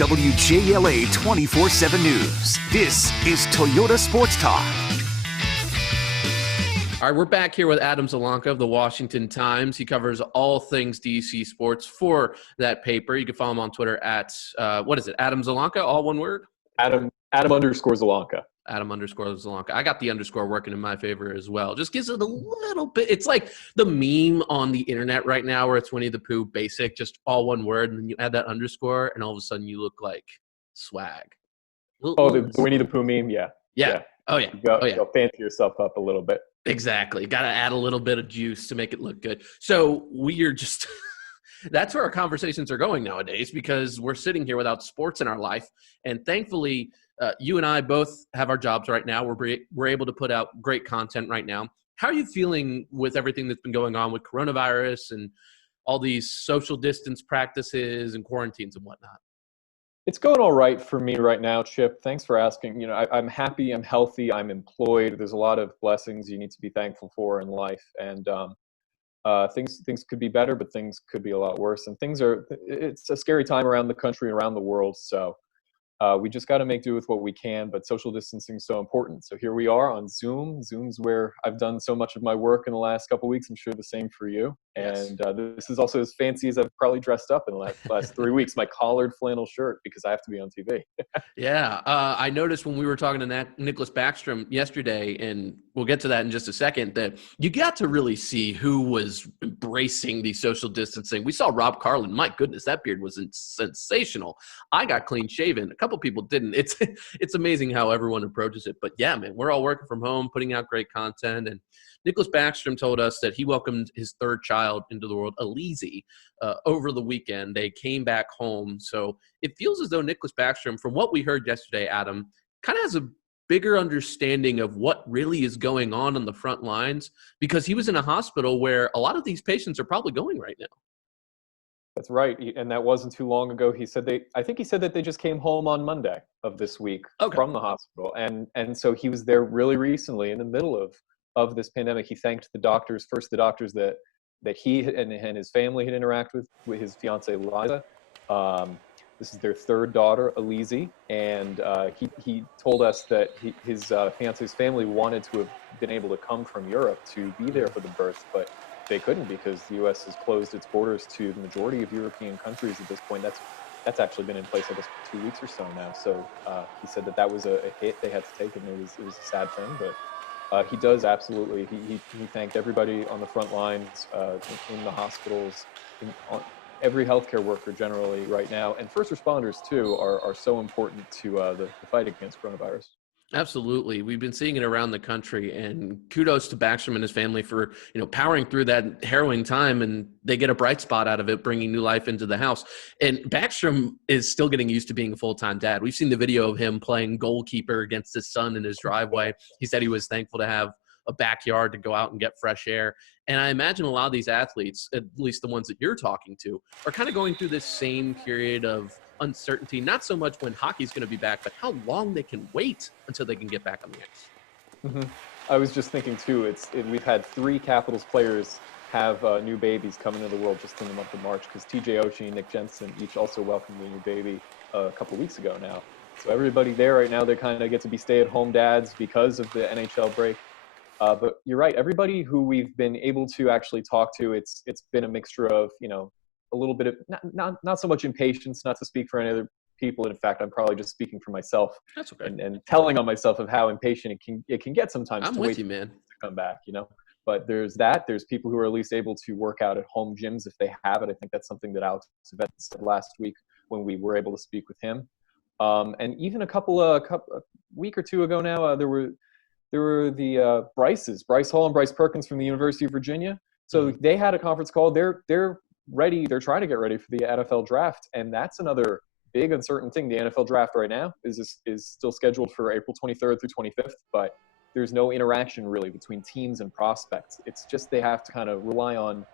WJLA 24/7 News. This is Toyota Sports Talk. All right, we're back here with Adam Zielonka of the Washington Times. He covers all things DC sports for that paper. You can follow him on Twitter at, Adam Zielonka, all one word? Adam_Zielonka. Adam_Zielonka. I got the underscore working in my favor as well. Just gives it a little bit. It's like the meme on the internet right now where it's Winnie the Pooh basic, just all one word, and then you add that underscore, and all of a sudden you look like swag. The Winnie the Pooh meme? Yeah. Oh, yeah. Go fancy yourself up a little bit. Exactly. Got to add a little bit of juice to make it look good. So we are just – that's where our conversations are going nowadays because we're sitting here without sports in our life. And thankfully, you and I both have our jobs right now. We're able to put out great content right now. How are you feeling with everything that's been going on with coronavirus and all these social distance practices and quarantines and whatnot? It's going all right for me right now, Chip. Thanks for asking. I'm happy, I'm healthy, I'm employed. There's a lot of blessings you need to be thankful for in life. And things could be better, but things could be a lot worse. And it's a scary time around the country, around the world. So we just got to make do with what we can, but social distancing is so important. So here we are on Zoom. Zoom's where I've done so much of my work in the last couple of weeks. I'm sure the same for you. Yes. And this is also as fancy as I've probably dressed up in the last 3 weeks. My collared flannel shirt because I have to be on TV. Yeah. I noticed when we were talking to Nicholas Backstrom yesterday, and we'll get to that in just a second, that you got to really see who was embracing the social distancing. We saw Rob Carlin. My goodness, that beard was sensational. I got clean shaven. A couple people didn't. It's amazing how everyone approaches it. But yeah, man, we're all working from home, putting out great content. And Nicholas Backstrom told us that he welcomed his third child into the world, Elise, over the weekend. They came back home. So it feels as though Nicholas Backstrom, from what we heard yesterday, Adam, kind of has a bigger understanding of what really is going on the front lines because he was in a hospital where a lot of these patients are probably going right now. That's right. And that wasn't too long ago. I think he said that they just came home on Monday of this week from the hospital. And so he was there really recently in the middle of this pandemic. He thanked the doctors that he and his family had interacted with his fiancee, Liza. This is their third daughter, Elise. And he told us that his fiance's family wanted to have been able to come from Europe to be there for the birth, but they couldn't because the U.S. has closed its borders to the majority of European countries at this point. That's actually been in place, I guess, for 2 weeks or so now. So he said that was a hit they had to take, and it was a sad thing. But he does absolutely. He thanked everybody on the front lines, in the hospitals, every healthcare worker generally right now, and first responders too are so important to the fight against coronavirus. Absolutely. We've been seeing it around the country, and kudos to Backstrom and his family for, powering through that harrowing time, and they get a bright spot out of it, bringing new life into the house. And Backstrom is still getting used to being a full-time dad. We've seen the video of him playing goalkeeper against his son in his driveway. He said he was thankful to have a backyard to go out and get fresh air. And I imagine a lot of these athletes, at least the ones that you're talking to, are kind of going through this same period of uncertainty, not so much when hockey's going to be back, but how long they can wait until they can get back on the ice. Mm-hmm. I was just thinking too, we've had 3 Capitals players have new babies come into the world just in the month of March, because TJ Oshie and Nick Jensen each also welcomed a new baby a couple weeks ago now. So everybody there right now, they kind of get to be stay-at-home dads because of the NHL break. But you're right, everybody who we've been able to actually talk to, it's been a mixture of, a little bit of not so much impatience, not to speak for any other people. In fact, I'm probably just speaking for myself. That's okay. And telling on myself of how impatient it can get sometimes. I'm with you, man. To come back, But there's that. There's people who are at least able to work out at home gyms if they have it. I think that's something that Alex Yvette said last week when we were able to speak with him. And even a week or two ago now, there were the Bryce Hall and Bryce Perkins from the University of Virginia. So they had a conference call. They're ready. They're trying to get ready for the NFL draft, and that's another big uncertain thing. The NFL draft right now is still scheduled for April 23rd through 25th, but there's no interaction really between teams and prospects. It's just they have to kind of rely on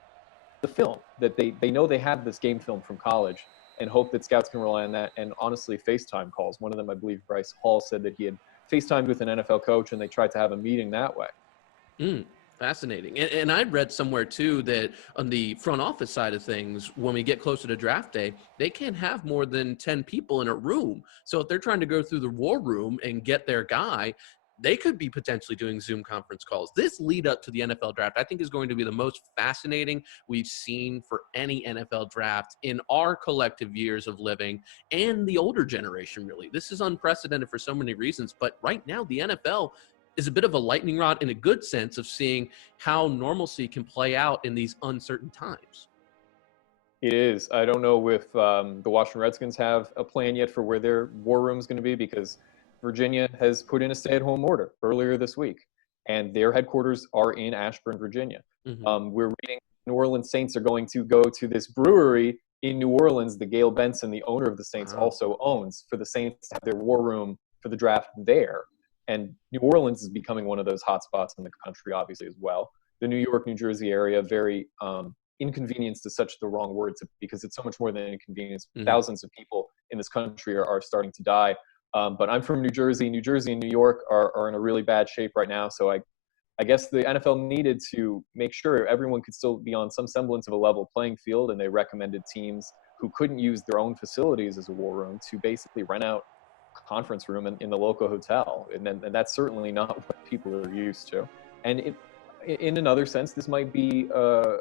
the film that they know they have this game film from college, and hope that scouts can rely on that. And honestly, FaceTime calls. One of them, I believe, Bryce Hall said that he had FaceTimed with an NFL coach, and they tried to have a meeting that way. Fascinating. And I read somewhere too that on the front office side of things, when we get closer to draft day, they can't have more than 10 people in a room. So if they're trying to go through the war room and get their guy, they could be potentially doing Zoom conference calls. This lead up to the NFL draft, I think, is going to be the most fascinating we've seen for any NFL draft in our collective years of living and the older generation, really. This is unprecedented for so many reasons. But right now, the NFL is a bit of a lightning rod in a good sense of seeing how normalcy can play out in these uncertain times. It is. I don't know if the Washington Redskins have a plan yet for where their war room is going to be, because Virginia has put in a stay-at-home order earlier this week, and their headquarters are in Ashburn, Virginia. We're reading New Orleans Saints are going to go to this brewery in New Orleans. The Gail Benson, the owner of the Saints, also owns, for the Saints to have their war room for the draft there. And New Orleans is becoming one of those hotspots in the country, obviously, as well. The New York, New Jersey area, very inconvenience is such the wrong word, because it's so much more than inconvenience. Thousands of people in this country are starting to die. But I'm from New Jersey. New Jersey and New York are in a really bad shape right now. So I guess the NFL needed to make sure everyone could still be on some semblance of a level playing field, and they recommended teams who couldn't use their own facilities as a war room to basically rent out conference room in the local hotel, and that's certainly not what people are used to. And in another sense, this might be a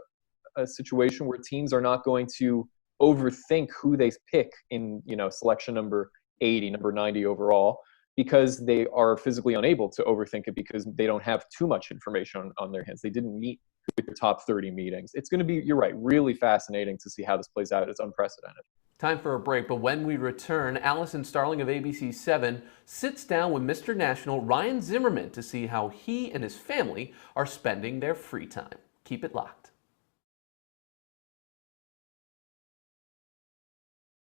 situation where teams are not going to overthink who they pick in selection number 80, number 90 overall, because they are physically unable to overthink it because they don't have too much information on their hands. They didn't meet with the top 30 meetings. It's going to be, you're right, really fascinating to see how this plays out. It's unprecedented. Time for a break, but when we return, Allison Starling of ABC 7 sits down with Mr. National Ryan Zimmerman to see how he and his family are spending their free time. Keep it locked.